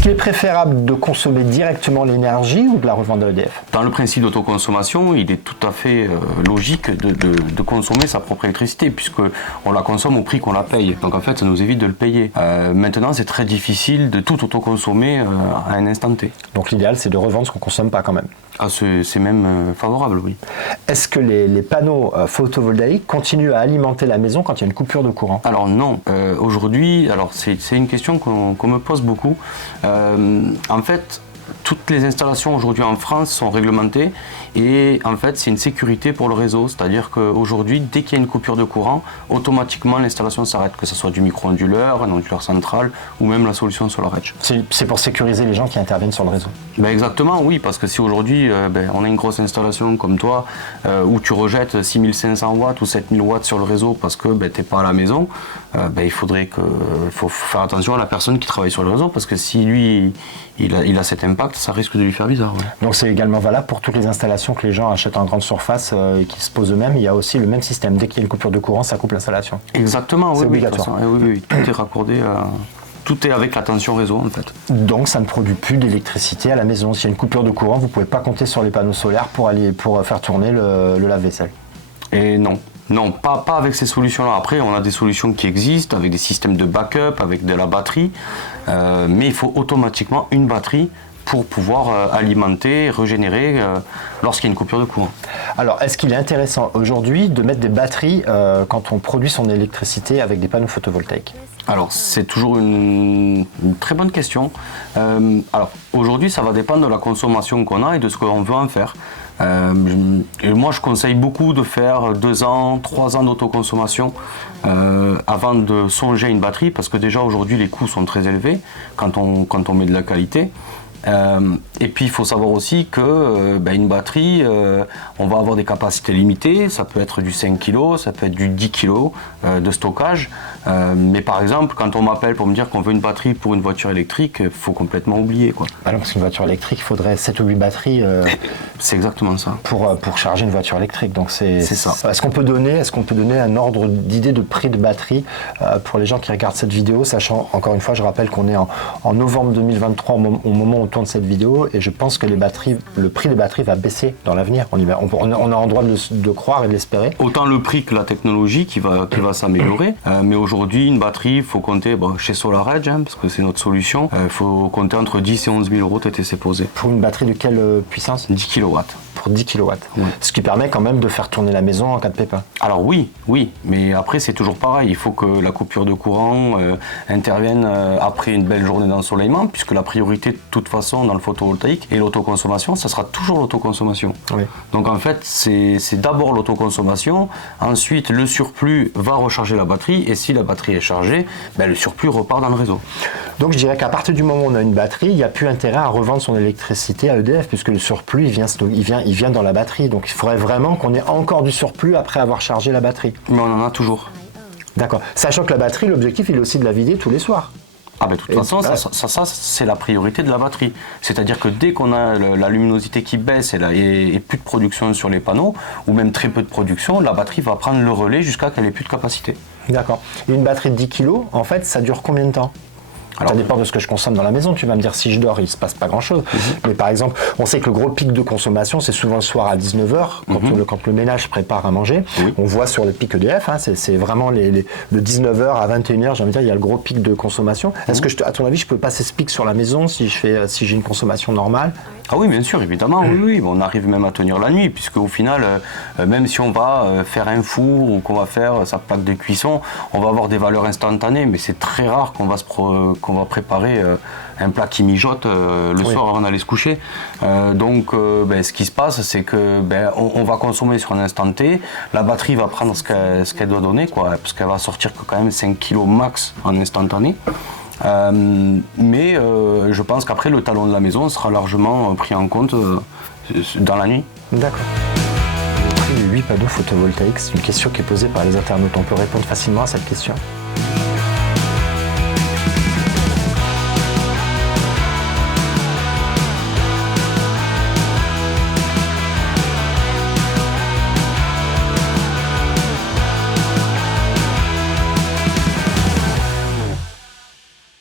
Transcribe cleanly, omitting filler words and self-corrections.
Est-ce qu'il est préférable de consommer directement l'énergie ou de la revendre à EDF? Dans le principe d'autoconsommation, il est tout à fait logique de consommer sa propre électricité, puisqu'on la consomme au prix qu'on la paye. Donc en fait, ça nous évite de le payer. Maintenant, c'est très difficile de tout autoconsommer à un instant T. Donc l'idéal, c'est de revendre ce qu'on ne consomme pas quand même. Ah, c'est même favorable, oui. Est-ce que les panneaux photovoltaïques continuent à alimenter la maison quand il y a une coupure de courant? Alors non, aujourd'hui, c'est une question qu'on me pose beaucoup. En fait, toutes les installations aujourd'hui en France sont réglementées et en fait c'est une sécurité pour le réseau, c'est-à-dire qu'aujourd'hui dès qu'il y a une coupure de courant, automatiquement l'installation s'arrête, que ce soit du micro-onduleur, un onduleur central ou même la solution SolarEdge. C'est pour sécuriser les gens qui interviennent sur le réseau? Exactement, oui, parce que si aujourd'hui on a une grosse installation comme toi où tu rejettes 6500 watts ou 7000 watts sur le réseau parce que tu n'es pas à la maison, il faut faire attention à la personne qui travaille sur le réseau, parce que si lui il a cet impact, ça risque de lui faire bizarre. Ouais. Donc c'est également valable pour toutes les installations que les gens achètent en grande surface et qui se posent eux-mêmes. Il y a aussi le même système. Dès qu'il y a une coupure de courant, ça coupe l'installation. Exactement, c'est obligatoire. Oui, tout est raccordé à... Tout est avec la tension réseau en fait. Donc ça ne produit plus d'électricité à la maison. S'il y a une coupure de courant, vous ne pouvez pas compter sur les panneaux solaires pour faire tourner le lave-vaisselle. Et non, pas avec ces solutions-là. Après, on a des solutions qui existent avec des systèmes de backup, avec de la batterie, mais il faut automatiquement une batterie pour pouvoir alimenter, régénérer lorsqu'il y a une coupure de courant. Alors, est-ce qu'il est intéressant aujourd'hui de mettre des batteries quand on produit son électricité avec des panneaux photovoltaïques? Alors, c'est toujours une très bonne question. Alors, aujourd'hui, ça va dépendre de la consommation qu'on a et de ce qu'on veut en faire. Et moi, je conseille beaucoup de faire 2 ans, 3 ans d'autoconsommation avant de songer à une batterie, parce que déjà aujourd'hui, les coûts sont très élevés quand on met de la qualité. Et puis il faut savoir aussi que une batterie, on va avoir des capacités limitées, ça peut être du 5 kg, ça peut être du 10 kg de stockage, mais par exemple quand on m'appelle pour me dire qu'on veut une batterie pour une voiture électrique, il faut complètement oublier quoi. Ah non, parce qu'une voiture électrique, il faudrait 7 ou 8 batteries c'est exactement ça. Pour charger une voiture électrique, donc c'est ça. Est-ce qu'on peut donner un ordre d'idée de prix de batterie pour les gens qui regardent cette vidéo, sachant, encore une fois, je rappelle qu'on est en novembre 2023 au moment où on tourne cette vidéo, et je pense que le prix des batteries va baisser dans l'avenir. On a en droit de croire et de l'espérer. Autant le prix que la technologie qui va s'améliorer, mais aujourd'hui une batterie, il faut compter, chez SolarEdge, parce que c'est notre solution, il faut compter entre 10 et 11 000 euros TTC posé. Pour une batterie de quelle puissance? 10 kW. Pour 10 kW. Oui. Ce qui permet quand même de faire tourner la maison en cas de pépin. Alors oui, mais après c'est toujours pareil, il faut que la coupure de courant intervienne après une belle journée d'ensoleillement, puisque la priorité de toute façon dans le photovoltaïque et l'autoconsommation, ça sera toujours l'autoconsommation. Oui. Donc en fait c'est d'abord l'autoconsommation, ensuite le surplus va recharger la batterie, et si la batterie est chargée, le surplus repart dans le réseau. Donc je dirais qu'à partir du moment où on a une batterie, il n'y a plus intérêt à revendre son électricité à EDF, puisque le surplus il vient dans la batterie. Donc il faudrait vraiment qu'on ait encore du surplus après avoir chargé la batterie. Mais on en a toujours. D'accord. Sachant que la batterie, l'objectif il est aussi de la vider tous les soirs. De toute façon, ça c'est la priorité de la batterie. C'est-à-dire que dès qu'on a la luminosité qui baisse et plus de production sur les panneaux, ou même très peu de production, la batterie va prendre le relais jusqu'à qu'elle ait plus de capacité. D'accord. Et une batterie de 10 kg, en fait, ça dure combien de temps? Ça dépend de ce que je consomme dans la maison. Tu vas me dire, si je dors, il ne se passe pas grand-chose. Mais par exemple, on sait que le gros pic de consommation, c'est souvent le soir à 19h, quand le ménage prépare à manger. Oui. On voit sur le pic EDF, c'est vraiment de 19h à 21h, j'ai envie de dire, il y a le gros pic de consommation. Est-ce que, à ton avis, je peux passer ce pic sur la maison si j'ai une consommation normale? Ah oui, bien sûr, évidemment, oui. On arrive même à tenir la nuit, puisque au final, même si on va faire un four ou qu'on va faire sa plaque de cuisson, on va avoir des valeurs instantanées, mais c'est très rare qu'on va préparer un plat qui mijote le soir avant d'aller se coucher. Donc, ce qui se passe, c'est que on va consommer sur un instant T, la batterie va prendre ce qu'elle doit donner, parce qu'elle va sortir quand même 5 kg max en instantané. Mais je pense qu'après le talon de la maison sera largement pris en compte dans la nuit. D'accord. Le prix de 8 panneaux photovoltaïques, c'est une question qui est posée par les internautes. On peut répondre facilement à cette question?